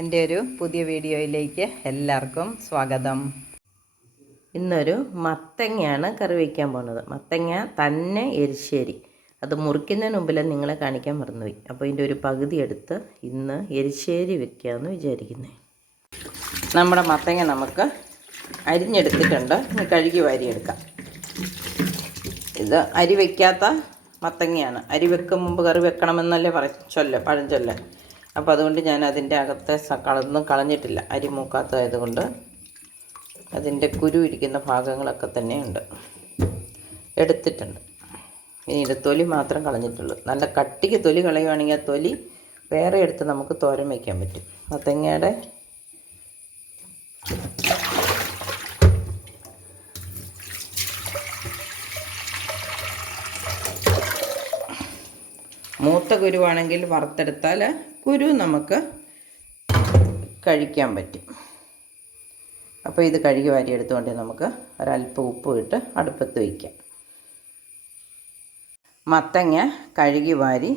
എന്റെ ഒരു പുതിയ വീഡിയോയിലേക്ക് എല്ലാവർക്കും സ്വാഗതം. ഇന്നൊരു മത്തങ്ങയാണ് കറി വയ്ക്കാൻ പോകുന്നത്. മത്തങ്ങ തന്നെ എരിശ്ശേരി. അത് മുറിക്കുന്നതിന് മുമ്പിൽ നിങ്ങളെ കാണിക്കാൻ മറന്നുപോയി. അപ്പോൾ ഇതിന്റെ ഒരു പകുതി എടുത്ത് ഇന്ന് എരിശ്ശേരി വെക്കാമെന്ന് വിചാരിക്കുന്നത് നമ്മുടെ മത്തങ്ങ നമുക്ക് അരിഞ്ഞെടുത്തിട്ടുണ്ട്. ഇനി കഴുകി വാരിയെടുക്കാം. ഇത് അരി വയ്ക്കാത്ത മത്തങ്ങയാണ്. അരി വെക്കും മുമ്പ് കറി വെക്കണമെന്നല്ലേ പറ ചൊല്ല പഴഞ്ചൊല്ല. അപ്പോൾ അതുകൊണ്ട് ഞാൻ അതിന്റെ അകത്തെ കളന്നും കളഞ്ഞിട്ടില്ല. അരി മൂക്കാത്തതായതുകൊണ്ട് അതിന്റെ കുരു ഇരിക്കുന്ന ഭാഗങ്ങളൊക്കെ തന്നെയുണ്ട്. എടുത്തിട്ടുണ്ട്. ഇനി ഇത് തൊലി മാത്രം കളഞ്ഞിട്ടുള്ളൂ. നല്ല കട്ടിക്ക് തൊലി കളയുവാണെങ്കിൽ ആ തൊലി വേറെ എടുത്ത് നമുക്ക് തോരൻ വയ്ക്കാൻ പറ്റും. ആ തെങ്ങയുടെ മൂത്ത കുരുവാണെങ്കിൽ വറുത്തെടുത്താൽ കുരു നമുക്ക് കഴിക്കാൻ പറ്റും. അപ്പോൾ ഇത് കഴുകി വാരി എടുത്തുകൊണ്ട് നമുക്ക് ഒരല്പം ഉപ്പ് ഇട്ട് അടുപ്പത്ത് വയ്ക്കാം മത്തങ്ങ കഴുകി വാരി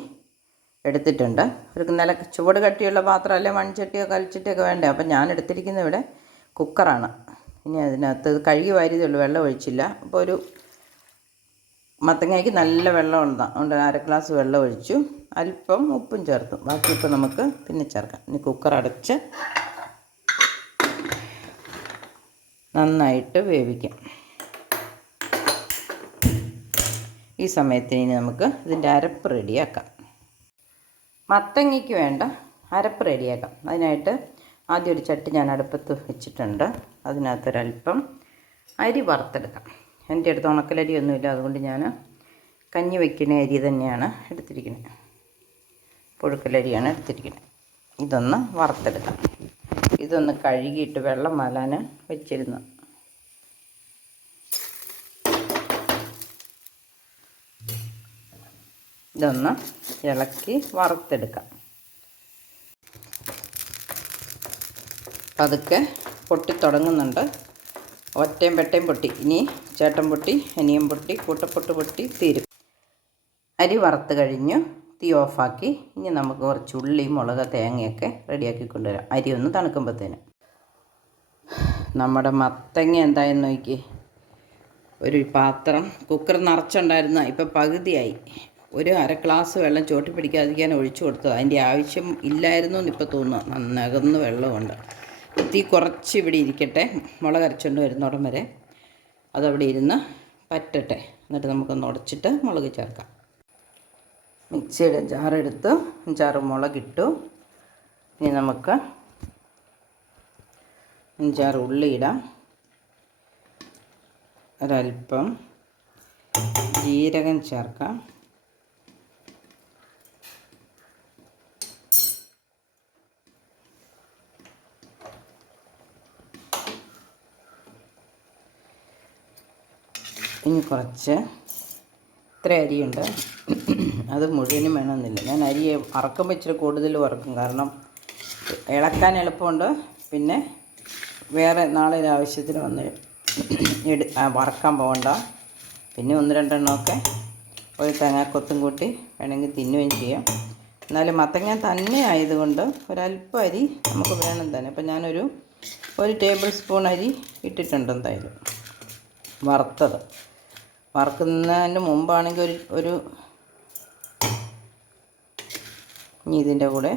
എടുത്തിട്ടുണ്ട്. ഒരു നല്ല ചുവട് കട്ടിയുള്ള പാത്രം അല്ലെ മൺചട്ടിയോ കൽച്ചട്ടിയൊക്കെ വേണ്ടേ? അപ്പം ഞാൻ എടുത്തിരിക്കുന്ന ഇവിടെ കുക്കറാണ്. ഇനി അതിനകത്ത് കഴുകി വാരിയതേ ഉള്ളൂ. വെള്ളം ഒഴിച്ചില്ല. അപ്പോൾ ഒരു മത്തങ്ങയ്ക്ക് നല്ല വെള്ളം ഉണ്ട് അതുകൊണ്ട് അര ഗ്ലാസ് വെള്ളം ഒഴിച്ചു. അല്പം ഉപ്പും ചേർത്തു. ബാക്കി ഉപ്പ് നമുക്ക് പിന്നെ ചേർക്കാം. ഇനി കുക്കർ അടച്ച് നന്നായിട്ട് വേവിക്കാം. ഈ സമയത്തിന് ഇനി നമുക്ക് ഇതിന്റെ അരപ്പ് റെഡിയാക്കാം. മത്തങ്ങയ്ക്ക് വേണ്ട അരപ്പ് റെഡിയാക്കാം. അതിനായിട്ട് ആദ്യം ഒരു ചട്ടി ഞാൻ അടുപ്പത്ത് വെച്ചിട്ടുണ്ട്. അതിനകത്തൊരല്പം അരി വറുത്തെടുക്കാം. എന്റെ അടുത്ത് ഉണക്കലരി ഒന്നുമില്ല അതുകൊണ്ട് ഞാൻ കഞ്ഞി വയ്ക്കുന്ന അരി തന്നെയാണ് എടുത്തിരിക്കുന്നത്. പുഴുക്കലരിയാണ് എടുത്തിരിക്കുന്നത്. ഇതൊന്ന് വറുത്തെടുക്കാം. ഇതൊന്ന് കഴുകിയിട്ട് വെള്ളം വലാൻ വെച്ചിരുന്നു. ഇതൊന്ന് ഇളക്കി വറുത്തെടുക്കാം. പതുക്കെ പൊട്ടി തുടങ്ങുന്നുണ്ട് ഒറ്റയും പെട്ടയും പൊട്ടി. ഇനി ചേട്ടൻ പൊട്ടി അനിയൻ പൊട്ടി കൂട്ടപ്പൊട്ട് പൊട്ടി തീരും. അരി വറുത്ത് കഴിഞ്ഞു തീ ഓഫാക്കി. ഇനി നമുക്ക് കുറച്ച് ഉള്ളി മുളക് തേങ്ങയൊക്കെ റെഡിയാക്കി കൊണ്ടുവരാം. അരി ഒന്ന് തണുക്കുമ്പോഴത്തേന് നമ്മുടെ മത്തങ്ങ എന്തായെന്ന് നോക്കി ഒരു പാത്രം. കുക്കർ നിറച്ചുണ്ടായിരുന്ന. ഇപ്പം പകുതിയായി. ഒരു അര ഗ്ലാസ് വെള്ളം ചോട്ടി പിടിക്കാതിരിക്കാൻ ഒഴിച്ചു കൊടുത്തത്. അതിന്റെ ആവശ്യം ഇല്ലായിരുന്നു എന്ന് ഇപ്പോൾ തോന്നുന്നു നന്നകന്ന് വെള്ളമുണ്ട്. തീ കുറച്ച് ഇവിടെ ഇരിക്കട്ടെ. മുളക് അരച്ചുകൊണ്ട് വരുന്നോടം വരെ. അതവിടെ ഇരുന്ന് പറ്റട്ടെ. എന്നിട്ട് നമുക്കൊന്ന് ഉടച്ചിട്ട് മുളക് ചേർക്കാം. മിക്സിയുടെ ജാറെടുത്ത് അഞ്ചാറ് മുളകിട്ടു. ഇനി നമുക്ക് അഞ്ചാറ് ഉള്ളിയിടാം ഒരൽപ്പം ജീരകം ചേർക്കാം. ഇനി കുറച്ച് ഇത്ര അരിയുണ്ട്. അത് മുഴുവനും വേണമെന്നില്ല. ഞാൻ അരി അറക്കുമ്പോൾ ഇച്ചിരി കൂടുതൽ വറക്കും. കാരണം ഇളക്കാൻ എളുപ്പമുണ്ട്. പിന്നെ വേറെ നാളെ ഒരു ആവശ്യത്തിന് വന്ന് എടു വറക്കാൻ പോകണ്ട. പിന്നെ ഒന്ന് രണ്ടെണ്ണമൊക്കെ ഒരു തേങ്ങാക്കൊത്തും കൂട്ടി വേണമെങ്കിൽ തിന്നുകയും ചെയ്യാം. എന്നാലും മത്തങ്ങ തന്നെ ആയതുകൊണ്ട് ഒരല്പം അരി നമുക്ക് വേണം തന്നെ. അപ്പം ഞാനൊരു ഒരു ടേബിൾ സ്പൂൺ അരി ഇട്ടിട്ടുണ്ട് എന്തായാലും. വറുത്തത്. വറുക്കുന്നതിന് മുമ്പാണെങ്കിൽ ഒരു ഒരു ഇതിന്റെ കൂടെ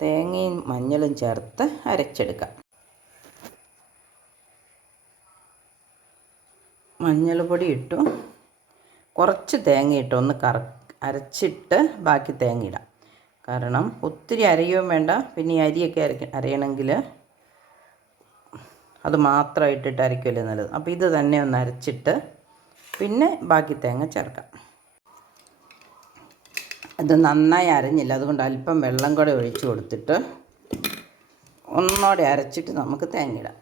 തേങ്ങയും മഞ്ഞളും ചേർത്ത് അരച്ചെടുക്കാം. മഞ്ഞൾ പൊടി ഇട്ടു. കുറച്ച് തേങ്ങ ഇട്ടു ഒന്ന് കറ അരച്ചിട്ട് ബാക്കി തേങ്ങ ഇടാം. കാരണം ഒത്തിരി അരയുകയും വേണ്ട. പിന്നെ ഈ അരിയൊക്കെ അരക്ക അരയണമെങ്കിൽ അത് മാത്രം ഇട്ടിട്ട് അരയ്ക്കുമല്ലേ നല്ലത്. അപ്പോൾ ഇത് തന്നെ ഒന്ന് അരച്ചിട്ട് പിന്നെ ബാക്കി തേങ്ങ ചേർക്കാം. അത് നന്നായി അരഞ്ഞില്ല അതുകൊണ്ട് അല്പം വെള്ളം കൂടെ ഒഴിച്ച് കൊടുത്തിട്ട് ഒന്നോടെ അരച്ചിട്ട് നമുക്ക് തേങ്ങ ഇടാം.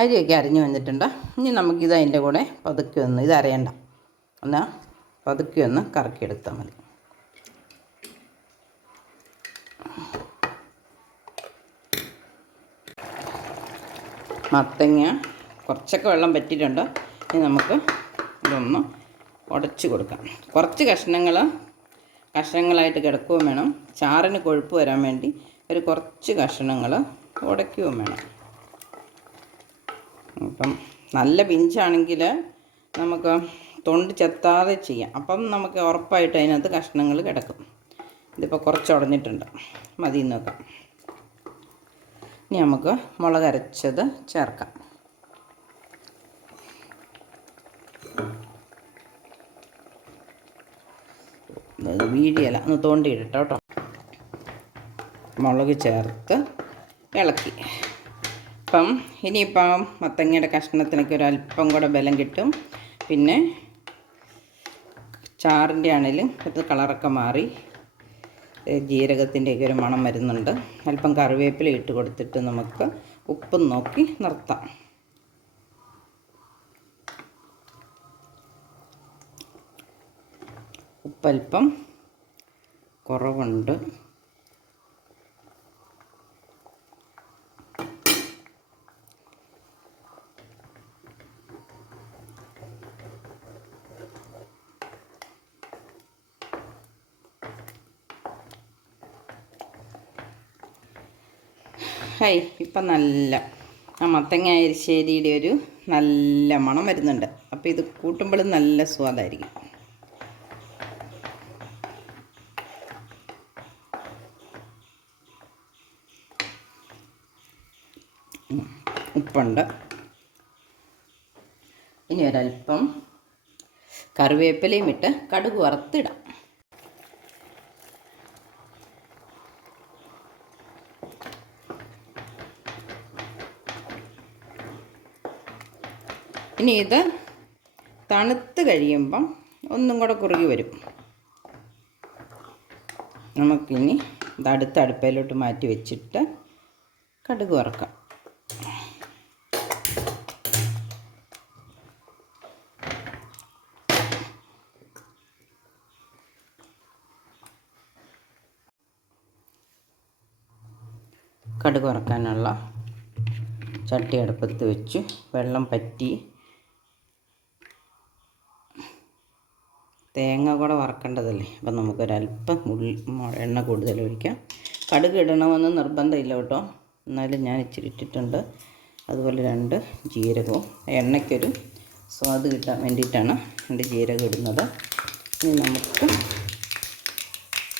അരിയൊക്കെ അരിഞ്ഞു വന്നിട്ടുണ്ട്. ഇനി നമുക്കിത് അതിന്റെ കൂടെ പതുക്കെ ഒന്ന് ഇത് അരയണ്ട. ഒന്ന് പതുക്കെ ഒന്ന് കറക്കിയെടുത്താൽ മതി. മത്തങ്ങ കുറച്ചൊക്കെ വെള്ളം പറ്റിയിട്ടുണ്ട്. ഇനി നമുക്ക് ഇതൊന്ന് ഉടച്ച് കൊടുക്കാം. കുറച്ച് കഷ്ണങ്ങൾ കഷ്ണങ്ങളായിട്ട് കിടക്കുകയും വേണം. ചാറിന് കൊഴുപ്പ് വരാൻ വേണ്ടി ഒരു കുറച്ച് കഷ്ണങ്ങൾ ഉടയ്ക്കുകയും വേണം. അപ്പം നല്ല പിഞ്ചാണെങ്കിൽ നമുക്ക് തൊണ്ട് ചെത്താതെ ചെയ്യാം. അപ്പം നമുക്ക് ഉറപ്പായിട്ട് അതിനകത്ത് കഷ്ണങ്ങൾ കിടക്കും. ഇതിപ്പോൾ കുറച്ച് ഉടഞ്ഞിട്ടുണ്ട്. മതി നോക്കാം. ഇനി നമുക്ക് മുളകരച്ചത് ചേർക്കാം ഇത് വീഴിയല ഒന്ന് തോണ്ടിയിടട്ടോ കേട്ടോ മുളക് ചേർത്ത് ഇളക്കി. അപ്പം ഇനിയിപ്പം മത്തങ്ങയുടെ കഷ്ണത്തിനൊക്കെ ഒരു അല്പം കൂടെ ബലം കിട്ടും. പിന്നെ ചാറിന്റെ ആണെങ്കിലും ഇത് കളറൊക്കെ മാറി. ജീരകത്തിന്റെയൊക്കെ ഒരു മണം വരുന്നുണ്ട്. അല്പം കറിവേപ്പില ഇട്ട് കൊടുത്തിട്ട് നമുക്ക് ഉപ്പും നോക്കി നിർത്താം. ഉപ്പല്പം കുറവുണ്ട്. ഹൈ ഇപ്പം നല്ല. ആ മത്തങ്ങ അരിശ്ശേരിയുടെ ഒരു നല്ല മണം വരുന്നുണ്ട്. അപ്പോൾ ഇത് കൂട്ടുമ്പോൾ നല്ല സ്വാദായിരിക്കും. ഉപ്പുണ്ട്. ഇനി ഒരല്പം കറിവേപ്പിലയും ഇട്ട് കടുക് വറുത്തിടാം. ഇനി ഇത് തണുത്ത് കഴിയുമ്പം ഒന്നും കൂടെ കുറുകി വരും. നമുക്കിനി ഇത് അടുത്ത അടുപ്പയിലോട്ട് മാറ്റി വെച്ചിട്ട് കടുക് വറക്കാം. കടുക് വറക്കാനുള്ള ചട്ടി അടുപ്പത്ത് വെച്ച് വെള്ളം പറ്റി തേങ്ങ കൂടെ വറക്കേണ്ടതല്ലേ? അപ്പം നമുക്കൊരല്പം ഉള്ളി എണ്ണ കൂടുതൽ ഒഴിക്കാം. കടുക് ഇടണമെന്ന് നിർബന്ധമില്ല കേട്ടോ. എന്നാലും ഞാൻ ഇച്ചിരി ഇട്ടിട്ടുണ്ട്. അതുപോലെ രണ്ട് ജീരകവും എണ്ണയ്ക്കൊരു സ്വാദ് കിട്ടാൻ വേണ്ടിയിട്ടാണ് രണ്ട് ജീരകം ഇടുന്നത്. ഇനി നമുക്ക്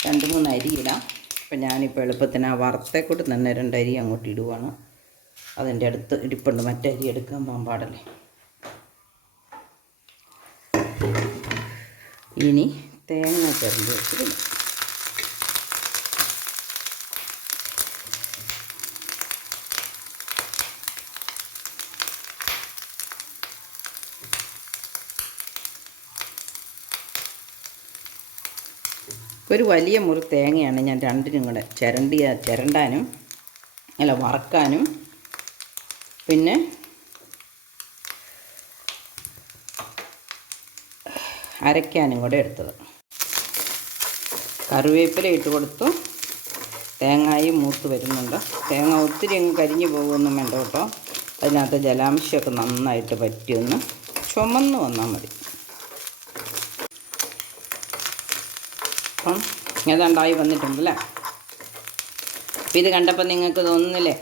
രണ്ട് മൂന്ന് അരി ഇടാം. അപ്പം ഞാനിപ്പോൾ എളുപ്പത്തിന് ആ വറുത്തേക്കൂട്ട് കൂട്ട് തന്നെ രണ്ടരി അങ്ങോട്ട് ഇടുവാണ്. അതിന്റെ അടുത്ത് ഇരിപ്പുണ്ട്. മറ്റേ അരി എടുക്കാൻ പോകാൻ പാടല്ലേ? ഇനി തേങ്ങ ചെറുത് വെച്ചിട്ടില്ല ഒരു വലിയ മുറി തേങ്ങയാണ് ഞാൻ രണ്ടിനും കൂടെ ചിരണ്ടിയ ചിരണ്ടാനും അല്ല വറക്കാനും പിന്നെ അരയ്ക്കാനും കൂടെ എടുത്തത്. കറിവേപ്പില ഇട്ട് കൊടുത്തു. തേങ്ങായും മൂത്ത് വരുന്നുണ്ട്. തേങ്ങ ഒത്തിരി അങ്ങ് കരിഞ്ഞു പോകുമെന്നും വേണ്ട കേട്ടോ. അതിനകത്ത് ജലാംശമൊക്കെ നന്നായിട്ട് പറ്റിയൊന്ന് ചുമന്ന് വന്നാൽ മതി. അപ്പം ഏതാണ്ടായി വന്നിട്ടുണ്ടല്ലേ അപ്പം ഇത് കണ്ടപ്പോൾ നിങ്ങൾക്ക് തോന്നുന്നില്ലേ?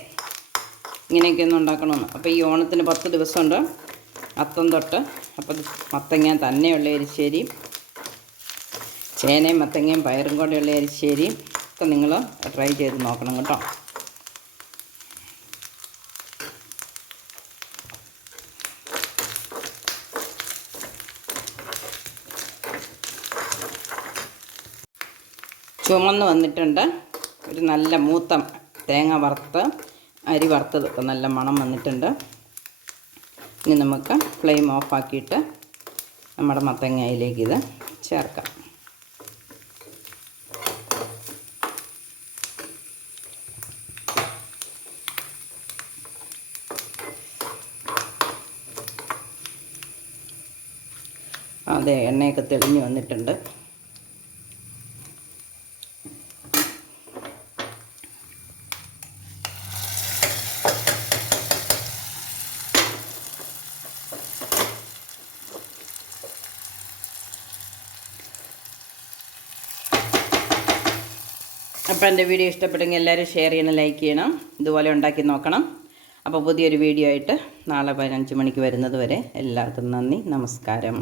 ഇങ്ങനെയൊക്കെ ഒന്ന് ഉണ്ടാക്കണമെന്ന്. അപ്പോൾ ഈ ഓണത്തിന് പത്ത് ദിവസമുണ്ട്. അത്തം തൊട്ട്. അപ്പം മത്തങ്ങ തന്നെയുള്ള എരിശ്ശേരി ചേനയും മത്തങ്ങയും പയറും കൂടെയുള്ള എരിശ്ശേരി ഒക്കെ നിങ്ങൾ ട്രൈ ചെയ്ത് നോക്കണം കേട്ടോ. ചുമന്ന് വന്നിട്ടുണ്ട്. ഒരു നല്ല മൂത്ത തേങ്ങ വറുത്ത് അരി വറുത്തത് നല്ല മണം വന്നിട്ടുണ്ട്. ഇനി നമുക്ക് ഫ്ലെയിം ഓഫാക്കിയിട്ട് നമ്മുടെ മത്തങ്ങയിലേക്ക് ഇത് ചേർക്കാം അതെ എണ്ണയൊക്കെ തെളിഞ്ഞ് വന്നിട്ടുണ്ട്. അപ്പോൾ എന്റെ വീഡിയോ ഇഷ്ടപ്പെട്ടെങ്കിൽ എല്ലാവരും ഷെയർ ചെയ്യണം ലൈക്ക് ചെയ്യണം ഇതുപോലെ ഉണ്ടാക്കി നോക്കണം. അപ്പോൾ പുതിയൊരു വീഡിയോ ആയിട്ട് നാളെ പതിനഞ്ച് മണിക്ക് വരുന്നത് വരെ എല്ലാവർക്കും നന്ദി നമസ്കാരം.